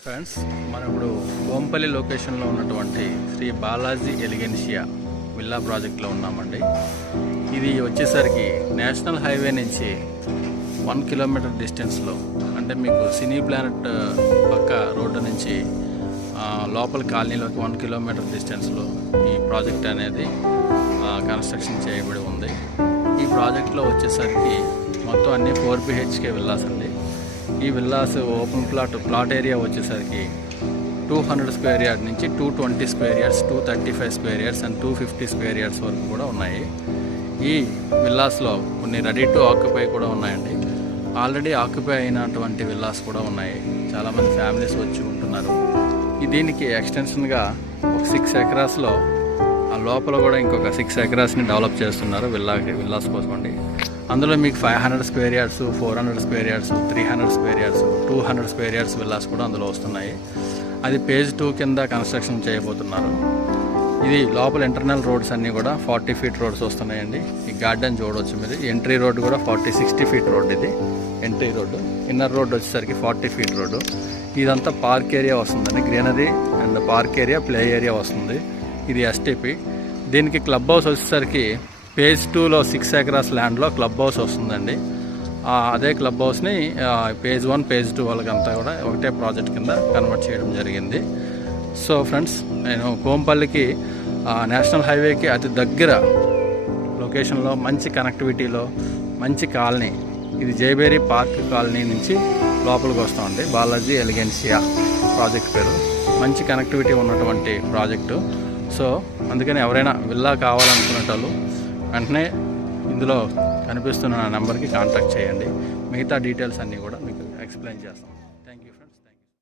Friends, మనం ఇప్పుడు కోంపల్లి లొకేషన్లో ఉన్నటువంటి శ్రీ బాలాజీ ఎలిగెన్షియా విల్లా ప్రాజెక్ట్లో ఉన్నామండి. ఇది వచ్చేసరికి నేషనల్ హైవే నుంచి 1 కిలోమీటర్ డిస్టెన్స్లో, అంటే మీకు సినీ ప్లానెట్ పక్క రోడ్డు నుంచి లోపల కాలనీలోకి 1 కిలోమీటర్ డిస్టెన్స్లో ఈ ప్రాజెక్ట్ అనేది కన్స్ట్రక్షన్ చేయబడి ఉంది. ఈ ప్రాజెక్ట్లో వచ్చేసరికి మొత్తం అన్ని 4 BHK విల్లాస్ అండి. ఈ విల్లాస్ ఓపెన్ ప్లాట్ ఏరియా వచ్చేసరికి 200 స్క్వేర్ యార్డ్ నుంచి 220 square yards, 235 square yards and 250 square yards వరకు కూడా ఉన్నాయి. ఈ విల్లాస్లో కొన్ని రెడీ టు ఆక్యుపై కూడా ఉన్నాయండి. ఆల్రెడీ ఆక్యుపై అయినటువంటి విల్లాస్ కూడా ఉన్నాయి. చాలామంది ఫ్యామిలీస్ వచ్చి ఉంటున్నారు. దీనికి ఎక్స్టెన్షన్గా ఒక 6 ఎకరాస్లో ఆ లోపల కూడా ఇంకొక 6 ఎకరాస్ని డెవలప్ చేస్తున్నారు విల్లాస్ కోసం అండి. అందులో మీకు 500 square yards, 400 square yards, 300 square yards, 200 square yards villas కూడా అందులో వస్తున్నాయి. అది ఫేజ్ 2 కింద కన్స్ట్రక్షన్ చేయబోతున్నారు. ఇది లోపల ఇంటర్నల్ రోడ్స్ అన్నీ కూడా 40 ఫీట్ రోడ్స్ వస్తున్నాయండి. ఈ గార్డెన్ చూడవచ్చు మీరు. ఎంట్రీ రోడ్డు కూడా 60 ఫీట్ రోడ్. ఇది ఎంట్రీ రోడ్డు. ఇన్నర్ రోడ్డు వచ్చేసరికి 40 ఫీట్ రోడ్డు. ఇదంతా పార్క్ ఏరియా వస్తుందండి. Greenery and park area, play area వస్తుంది. ఇది ఎస్టీపీ. దీనికి క్లబ్ హౌస్ వచ్చేసరికి ఫేజ్ 2లో 6 ఎకరాస్ ల్యాండ్లో క్లబ్ హౌస్ వస్తుందండి. అదే క్లబ్ హౌస్ని ఫేజ్ 1, ఫేజ్ 2 వాళ్ళకంతా కూడా ఒకటే ప్రాజెక్ట్ కింద కన్వర్ట్ చేయడం జరిగింది. సో ఫ్రెండ్స్, నేను కోంపల్లికి నేషనల్ హైవేకి అతి దగ్గర లొకేషన్లో, మంచి కనెక్టివిటీలో, మంచి కాలనీ, ఇది జైబేరి పార్క్ కాలనీ నుంచి లోపలికి వస్తామండి. బాలాజీ ఎలిగెన్షియా ప్రాజెక్ట్ పేరు. మంచి కనెక్టివిటీ ఉన్నటువంటి ప్రాజెక్టు. సో అందుకని ఎవరైనా విల్లా కావాలనుకునేటోళ్ళు వెంటనే ఇందులో కనిపిస్తున్న నెంబర్కి కాంటాక్ట్ చేయండి. మిగతా డీటెయిల్స్ అన్నీ కూడా మీకు ఎక్స్ప్లెయిన్ చేస్తాం.